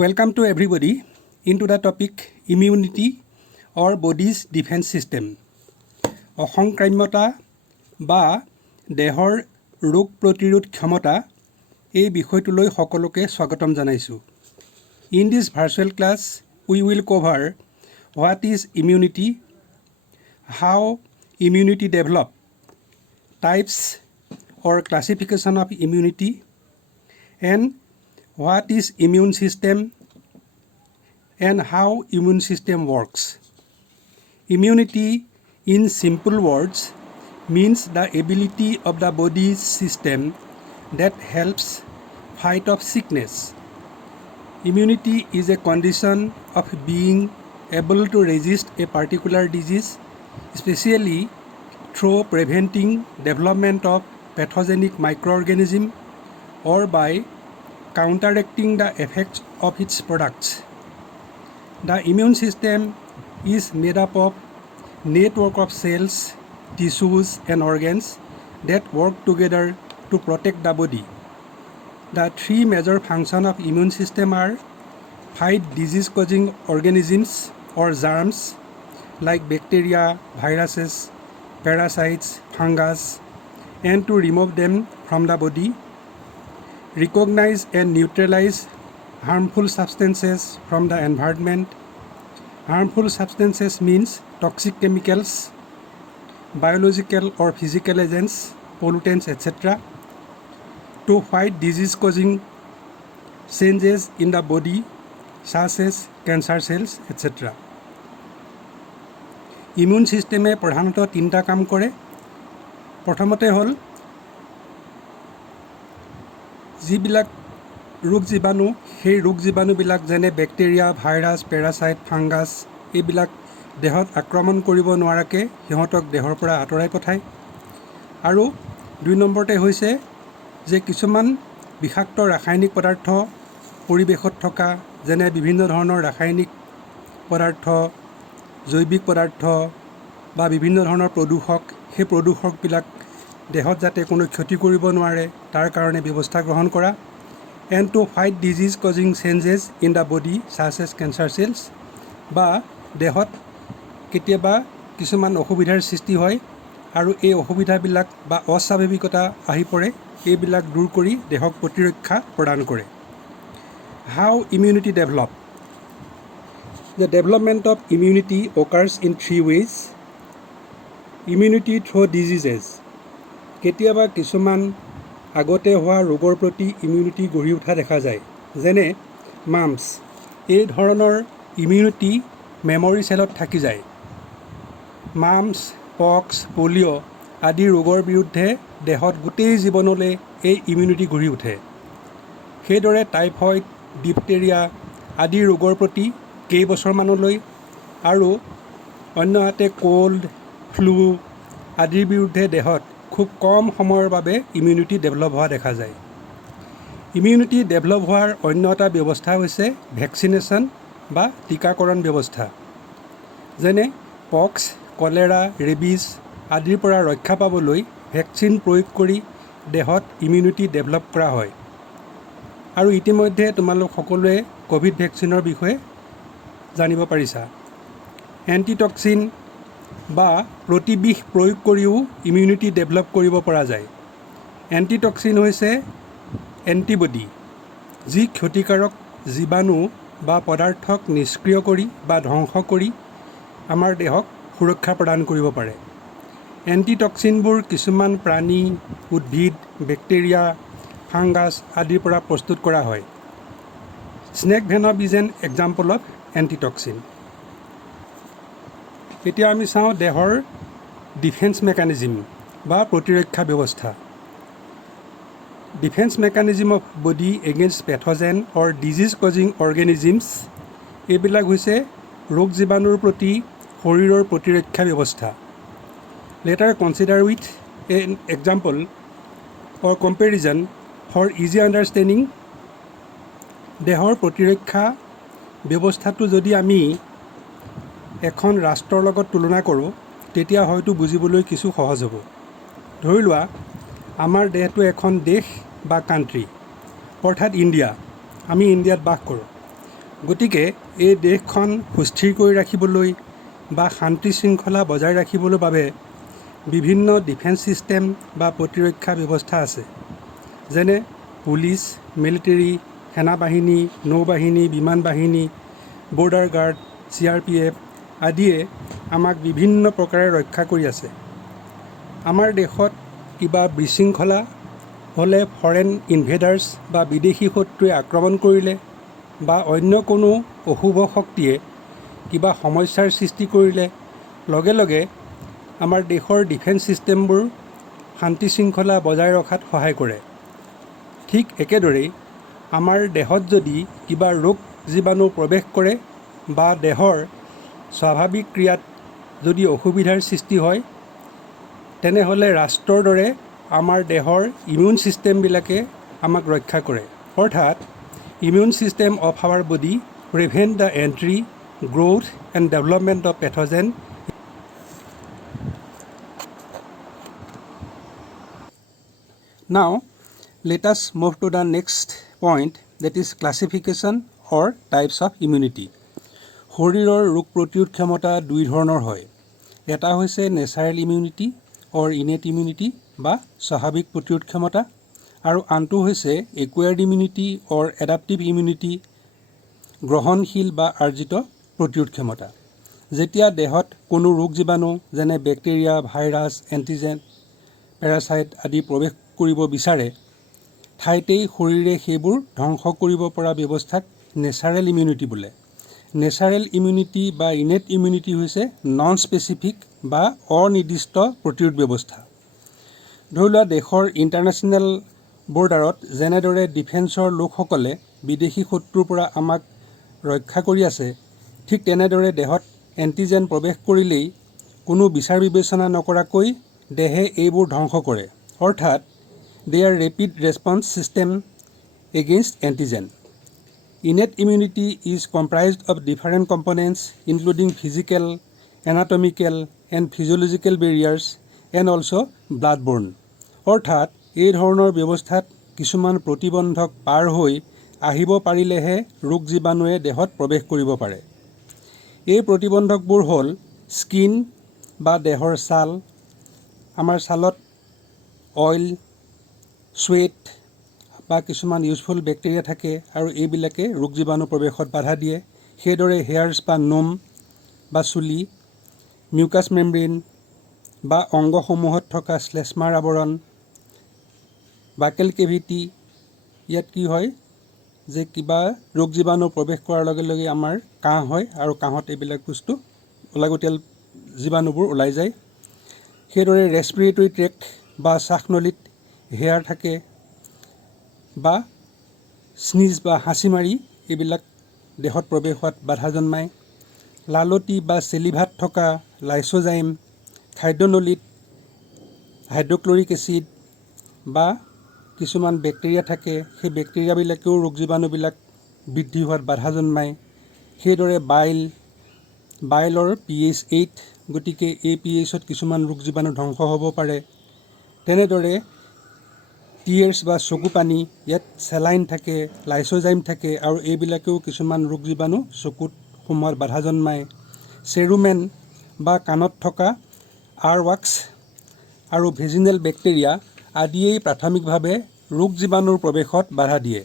Welcome to everybody into the topic immunity or body's defense system. অসংক্ৰাম্যতা বা দেহৰ ৰোগ প্ৰতিৰোধ ক্ষমতা এই বিষয়টোলৈ সকলোকে স্বাগতম জনাইছোঁ. In this virtual class we will cover what is immunity, how immunity develop, types or classification of immunity, and what is immune system and how immune system works. Immunity in simple words means the ability of the body's system that helps fight off sickness. Immunity is a condition of being able to resist a particular disease, especially through preventing development of pathogenic microorganism or by counteracting the effects of its products. The immune system is made up of network of cells, tissues and organs that work together to protect the body. The three major functions of immune system are fight disease-causing organisms or germs like bacteria, viruses, parasites, fungus, and to remove them from the body, recognize and neutralize harmful substances from the environment. Harmful substances means toxic chemicals, biological or physical agents, pollutants, etc. To fight disease-causing changes in the body such as cancer cells, etc. Immune system প্ৰধানতঃ তিনিটা কাম কৰে. প্ৰথমতে হ'ল যিবিলাক ৰোগ জীৱাণু সেই ৰোগ জীৱাণুবিলাক যেনে বেক্টেৰিয়া, ভাইৰাছ, পেৰাচাইট, ফাংগাছ এইবিলাক দেহত আক্ৰমণ কৰিব নোৱাৰাকৈ সিহঁতক দেহৰ পৰা আঁতৰাই পঠায়. আৰু দুই নম্বৰতে হৈছে যে কিছুমান বিষাক্ত ৰাসায়নিক পদাৰ্থ পৰিৱেশত থকা যেনে বিভিন্ন ধৰণৰ ৰাসায়নিক পদাৰ্থ, জৈৱিক পদাৰ্থ বা বিভিন্ন ধৰণৰ প্ৰদূষক, সেই প্ৰদূষকবিলাক দেহত যাতে কোনো ক্ষতি কৰিব নোৱাৰে তাৰ কাৰণে ব্যৱস্থা গ্ৰহণ কৰা. And to fight disease causing changes in the body such as cancer cells বা দেহত কেতিয়াবা কিছুমান অসুবিধাৰ সৃষ্টি হয় আৰু এই অসুবিধাবিলাক বা অস্বাভাৱিকতা আহি পৰে, এইবিলাক দূৰ কৰি দেহক প্ৰতিৰক্ষা প্ৰদান কৰে. How immunity develop? The development of immunity occurs in three ways. Immunity through diseases. কেতিয়াবা কিছুমান আগতে হোৱা ৰোগৰ প্ৰতি ইমিউনিটি গঢ়ি উঠা দেখা যায়, যেনে মাম্পছ. এই ধৰণৰ ইমিউনিটি মেমৰি চেলত থাকি যায়. মাম্পছ, পক্স, পলিঅ' আদি ৰোগৰ বিৰুদ্ধে দেহত গোটেই জীৱনলৈ এই ইমিউনিটি গঢ়ি উঠে. সেইদৰে টাইফইড, ডিপটেৰিয়া আদি ৰোগৰ প্ৰতি কেইবছৰমানলৈ আৰু অন্যহাতে কোল্ড, ফ্লু আদিৰ বিৰুদ্ধে দেহত খুব কম সময়ৰ বাবে ইমিউনিটি ডেভেলপ হোৱা দেখা যায়. ইমিউনিটি ডেভেলপ হোৱাৰ অন্য এটা ব্যৱস্থা হৈছে ভেকচিনেশ্যন বা টীকাকৰণ ব্যৱস্থা. যেনে পক্স, কলেৰা, ৰেবিজ আদিৰ পৰা ৰক্ষা পাবলৈ ভেকচিন প্ৰয়োগ কৰি দেহত ইমিউনিটি ডেভেলপ কৰা হয়. আৰু ইতিমধ্যে তোমালোক সকলোৱে ক'ভিড ভেকচিনৰ বিষয়ে জানিব পাৰিছা. এণ্টিটক্সিন বা প্ৰতিবিষ প্ৰয়োগ কৰিও ইমিউনিটি ডেভেলপ কৰিব পৰা যায়. এণ্টিটক্সিন হৈছে এণ্টিবডি যি ক্ষতিকাৰক জীৱাণু বা পদাৰ্থক নিষ্ক্ৰিয় কৰি বা ধ্বংস কৰি আমাৰ দেহক সুৰক্ষা প্ৰদান কৰিব পাৰে. এণ্টিটক্সিনবোৰ কিছুমান প্ৰাণী, উদ্ভিদ, বেক্টেৰিয়া, ফাংগাছ আদিৰ পৰা প্ৰস্তুত কৰা হয়. Snake venom is an example of antitoxin. এতিয়া আমি চাওঁ দেহৰ ডিফেন্স মেকানিজিম বা প্ৰতিৰক্ষা ব্যৱস্থা. Defence mechanism of body against pathogen or disease causing organisms এইবিলাক হৈছে ৰোগ জীৱাণুৰ প্ৰতি শৰীৰৰ প্ৰতিৰক্ষা ব্যৱস্থা. Let our consider with an example or comparison for easy understanding. দেহৰ প্ৰতিৰক্ষা ব্যৱস্থাটো যদি আমি এখন ৰাষ্ট্ৰৰ লগত তুলনা কৰোঁ তেতিয়া হয়তো বুজিবলৈ কিছু সহজ হ'ব. ধৰি লোৱা আমাৰ দেহটো এখন দেশ বা কাণ্ট্ৰি, অৰ্থাৎ ইণ্ডিয়া. আমি ইণ্ডিয়াত বাস কৰোঁ. গতিকে এই দেশখন সুস্থিৰ কৰি ৰাখিবলৈ বা শান্তি শৃংখলা বজাই ৰাখিবলৈ বাবে বিভিন্ন ডিফেন্স ছিষ্টেম বা প্ৰতিৰক্ষা ব্যৱস্থা আছে, যেনে পুলিচ, মিলিটেৰী, সেনাবাহিনী, নৌবাহিনী, বিমান বাহিনী, বৰ্ডাৰ গাৰ্ড, CRPF আদিয়ে আমাক বিভিন্ন প্ৰকাৰে ৰক্ষা কৰি আছে। আমাৰ দেশত কিবা বিশৃংখলা হ'লে, ফৰেন ইনভেডাৰ্ছ বা বিদেশী শত্ৰুৱে আক্ৰমণ কৰিলে বা অন্য কোনো অশুভ শক্তিয়ে কিবা সমস্যাৰ সৃষ্টি কৰিলে লগে লগে আমাৰ দেশৰ ডিফেন্স ছিষ্টেমবোৰ শান্তি শৃংখলা বজাই ৰখাত সহায় কৰে। ঠিক একেদৰেই আমাৰ দেহত যদি কিবা ৰোগ জীৱাণু প্ৰৱেশ কৰে বা দেহৰ স্বাভাৱিক ক্ৰিয়াত যদি অসুবিধাৰ সৃষ্টি হয়, তেনেহ'লে ৰাষ্ট্ৰৰ দৰে আমাৰ দেহৰ ইমিউন ছিষ্টেমবিলাকে আমাক ৰক্ষা কৰে। অৰ্থাৎ immune system of our body prevent the entry, growth and development of pathogen. Now, let us move to the next point, that is classification or types of immunity. শৰীৰৰ ৰোগ প্ৰতিৰোধ ক্ষমতা দুই ধৰণৰ হয়। এটা হৈছে নেচাৰেল ইমিউনিটি অৰ ইনেট ইমিউনিটি বা স্বাভাৱিক প্ৰতিৰোধ ক্ষমতা, আৰু আনটো হৈছে একুৱাৰ্ড ইমিউনিটি অৰ এডাপ্টিভ ইমিউনিটি, গ্ৰহণশীল বা আৰ্জিত প্ৰতিৰোধ ক্ষমতা। যেতিয়া দেহত কোনো ৰোগ জীৱাণু যেনে বেক্টেৰিয়া, ভাইৰাছ, এণ্টিজেন, পেৰাচাইট আদি প্ৰৱেশ কৰিব বিচাৰে, ঠাইতেই শৰীৰে সেইবোৰ ধ্বংস কৰিব পৰা ব্যৱস্থাক নেচাৰেল ইমিউনিটি বোলে। নেচাৰেল ইমিউনিটি বা ইনেট ইমিউনিটি হৈছে নন স্পেচিফিক বা অনিৰ্দিষ্ট প্ৰতিৰোধ ব্যৱস্থা। ধৰি লোৱা, দেশৰ ইণ্টাৰনেশ্যনেল বৰ্ডাৰত যেনেদৰে ডিফেন্সৰ লোকসকলে বিদেশী শত্ৰুৰ পৰা আমাক ৰক্ষা কৰি আছে, ঠিক তেনেদৰে দেহত এণ্টিজেন প্ৰৱেশ কৰিলেই কোনো বিচাৰ বিবেচনা নকৰাকৈ দেহে এইবোৰ ধ্বংস কৰে। অৰ্থাৎ they are rapid response system against antigen. Innate immunity is comprised of different components including physical, anatomical and physiological barriers and also blood-borne. অৰ্থাৎ এই ধৰণৰ ব্যৱস্থাত কিছুমান প্ৰতিবন্ধক পাৰ হৈ আহিব পাৰিলেহে ৰোগ জীৱাণুৱে দেহত প্ৰৱেশ কৰিব পাৰে। এই প্ৰতিবন্ধকবোৰ হ'ল স্কিন বা দেহৰ ছাল, আমাৰ ছালত অইল, ছুৱেট বা কিছুমান ইউজফুল বেক্টেৰিয়া থাকে আৰু এইবিলাকে ৰোগ জীৱাণু প্ৰৱেশত বাধা দিয়ে। সেইদৰে হেয়াৰ্ছ বা নোম বা চুলি, মিউকাছ মেমব্ৰেইন বা অংগসমূহত থকা শ্লেষ্মাৰ আৱৰণ, বাকেল কেভিটি, ইয়াত কি হয় যে কিবা ৰোগ জীৱাণু প্ৰৱেশ কৰাৰ লগে লগে আমাৰ কাহ হয় আৰু কাহত এইবিলাক বস্তু অলাগতিয়াল জীৱাণুবোৰ ওলাই যায়। সেইদৰে ৰেছপিৰেটৰী ট্ৰেক্ট বা শ্বাসনলীত হেয়াৰ থাকে বা স্নিজ বা হাঁচি মাৰি এইবিলাক দেহত প্ৰৱেশ হোৱাত বাধা জন্মায়। লালতি বা চেলিভাত থকা লাইচোজাইম, খাদ্যনলীত হাইড্ৰক্লৰিক এচিড বা কিছুমান বেক্টেৰিয়া থাকে, সেই বেক্টেৰিয়াবিলাকেও ৰোগ জীৱাণুবিলাক বৃদ্ধি হোৱাত বাধা জন্মায়। সেইদৰে বাইলৰ pH 8, গতিকে এই pHত কিছুমান ৰোগ জীৱাণু ধ্বংস হ'ব পাৰে। তেনেদৰে টিয়েৰ্ছ বা চকু পানী, ইয়াত চেলাইন থাকে, লাইচোজাইম থাকে আৰু এইবিলাকেও কিছুমান ৰোগ জীৱাণু চকুত সোমোৱাত বাধা জন্মায়। চেৰুমেন বা কাণত থকা আৰৱাক্স আৰু ভেজিনেল বেক্টেৰিয়া আদিয়েই প্ৰাথমিকভাৱে ৰোগ জীৱাণুৰ প্ৰৱেশত বাধা দিয়ে।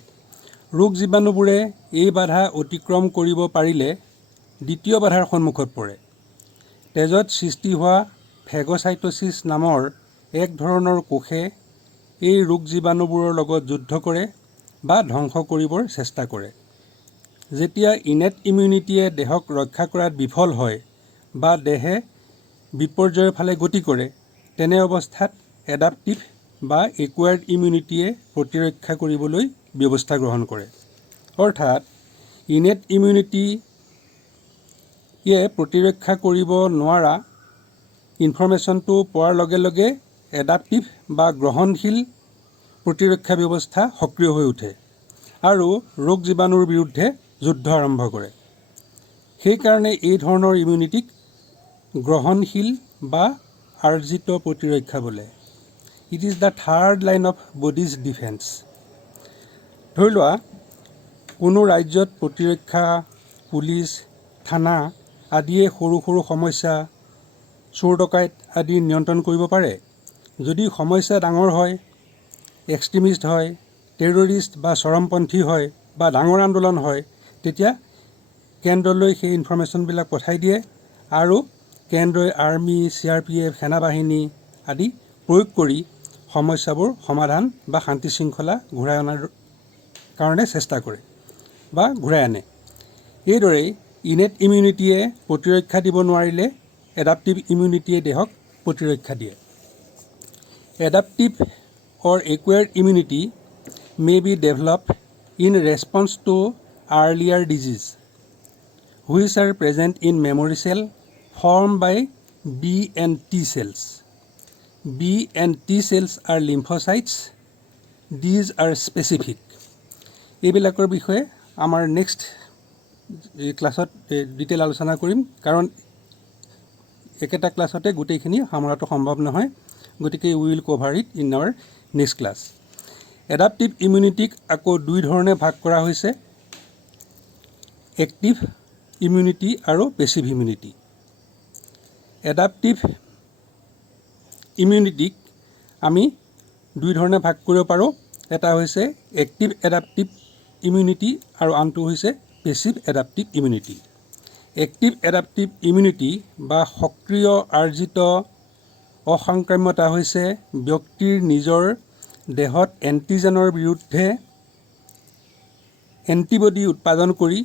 ৰোগ জীৱাণুবোৰে এই বাধা অতিক্ৰম কৰিব পাৰিলে দ্বিতীয় বাধাৰ সন্মুখত পৰে। তেজত সৃষ্টি হোৱা ফেগ'চাইট'চিছ নামৰ এক ধৰণৰ কোষে এই ৰোগ জীৱাণুবোৰৰ লগত যুদ্ধ কৰে বা ধ্বংস কৰিবৰ চেষ্টা কৰে। যেতিয়া ইনেট ইমিউনিটিয়ে দেহক ৰক্ষা কৰাত বিফল হয় বা দেহে বিপৰ্যয়ৰ ফালে গতি কৰে, তেনে অৱস্থাত এডাপ্টিভ বা একুৱাৰ্ড ইমিউনিটিয়ে প্ৰতিৰক্ষা কৰিবলৈ ব্যৱস্থা গ্ৰহণ কৰে। অৰ্থাৎ ইনেট ইমিউনিটিয়ে প্ৰতিৰক্ষা কৰিব নোৱাৰা ইনফৰ্মেশ্যনটো পোৱাৰ লগে লগে এডাপ্টিভ বা গ্ৰহণশীল প্ৰতিৰক্ষা ব্যৱস্থা সক্ৰিয় হৈ উঠে আৰু ৰোগ জীৱাণুৰ বিৰুদ্ধে যুদ্ধ আৰম্ভ কৰে। সেইকাৰণে এই ধৰণৰ ইমিউনিটিক গ্ৰহণশীল বা আৰ্জিত প্ৰতিৰক্ষা বোলে। It is the third line of bodies defence. ধৰি লোৱা, কোনো ৰাজ্যত প্ৰতিৰক্ষা পুলিচ থানা আদিয়ে সৰু সৰু সমস্যা চোৰ ডকাইত আদি নিয়ন্ত্ৰণ কৰিব পাৰে। যদি সমস্যা ডাঙৰ হয়, এক্সট্ৰিমিষ্ট হয়, টেৰৰিষ্ট বা চৰমপন্থী হয় বা ডাঙৰ আন্দোলন হয়, তেতিয়া কেন্দ্ৰলৈ সেই ইনফৰমেশ্যনবিলাক পঠাই দিয়ে আৰু কেন্দ্ৰই আৰ্মি, CRPF, সেনাবাহিনী আদি প্ৰয়োগ কৰি সমস্যাবোৰ সমাধান বা শান্তি শৃংখলা ঘূৰাই অনাৰ কাৰণে চেষ্টা কৰে বা ঘূৰাই আনে। এইদৰেই ইনেট ইমিউনিটিয়ে প্ৰতিৰক্ষা দিব নোৱাৰিলে এডাপ্টিভ ইমিউনিটিয়ে দেহক প্ৰতিৰক্ষা দিয়ে। Adaptive or acquired immunity may be developed in response to earlier disease, which are present in memory cell formed by B and T cells. B and T cells are lymphocytes. These are specific. এইবিলাকৰ বিষয়ে আমাৰ next ক্লাছত detail আলোচনা কৰিম, কাৰণ একেটা ক্লাছতে গোটেইখিনি সামৰাটো সম্ভৱ নহয়। গতিকে we will cover it in our next class. Adaptive ইমিউনিটিক আকৌ দুই ধৰণে ভাগ কৰা হৈছে, এক্টিভ ইমিউনিটি আৰু পেছিভ ইমিউনিটি। এডাপ্টিভ ইমিউনিটিক আমি দুই ধৰণে ভাগ কৰিব পাৰোঁ। এটা হৈছে এক্টিভ এডাপ্টিভ ইমিউনিটি আৰু আনটো হৈছে passive adaptive immunity. Active adaptive immunity বা সক্ৰিয় আৰ্জিত অসংক্ৰাম্যতা হৈছে ব্যক্তিৰ নিজৰ দেহত এণ্টিজেনৰ বিৰুদ্ধে এণ্টিবডি উৎপাদন কৰি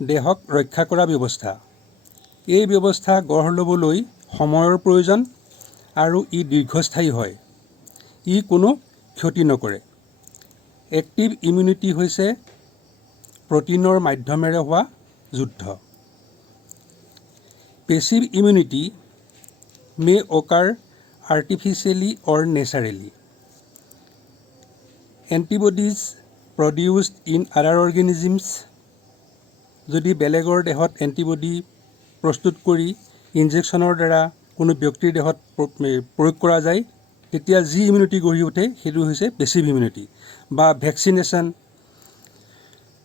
দেহক ৰক্ষা কৰা ব্যৱস্থা। এই ব্যৱস্থা গঢ় ল'বলৈ সময়ৰ প্ৰয়োজন আৰু ই দীৰ্ঘস্থায়ী হয়। ই কোনো ক্ষতি নকৰে। এক্টিভ ইমিউনিটি হৈছে প্ৰটিনৰ মাধ্যমেৰে হোৱা যুদ্ধ। Passive immunity may occur artificially or naturally. Antibodies produced in other organisms, যদি বেলেগৰ দেহত এণ্টিবডি প্ৰস্তুত কৰি ইনজেকশ্যনৰ দ্বাৰা কোনো ব্যক্তিৰ দেহত প্ৰয়োগ কৰা যায়, তেতিয়া যি ইমিউনিটি গঢ়ি উঠে সেইটো হৈছে পেছিভ ইমিউনিটি বা ভেকচিনেশ্যন।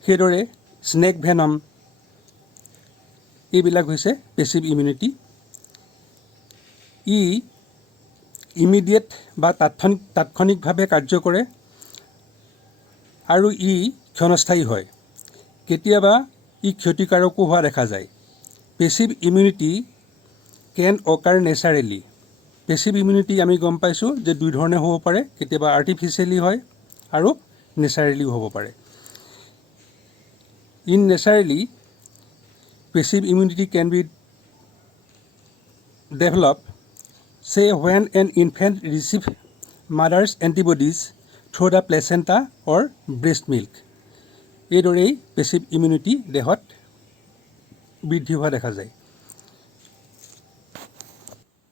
সেইদৰে স্নেক ভেনম এইবিলাক হৈছে পেছিভ ইমিউনিটি। ই ইমিডিয়েট বা তাৎক্ষণিকভাৱে কাৰ্য কৰে আৰু ই ক্ষণস্থায়ী হয়। কেতিয়াবা ই ক্ষতিকাৰকো হোৱা দেখা যায়। পেছিভ ইমিউনিটি কেন অকাৰ নেচাৰেলি। পেছিভ ইমিউনিটি আমি গম পাইছোঁ যে দুই ধৰণে হ'ব পাৰে, কেতিয়াবা আৰ্টিফিচিয়েলি হয় আৰু নেচাৰেলিও হ'ব পাৰে। In naturally passive immunity can be developed, say when an infant receives mother's antibodies through the placenta or breast milk. এইদৰেই পেছিভ ইমিউনিটি দেহত বৃদ্ধি হোৱা দেখা যায়।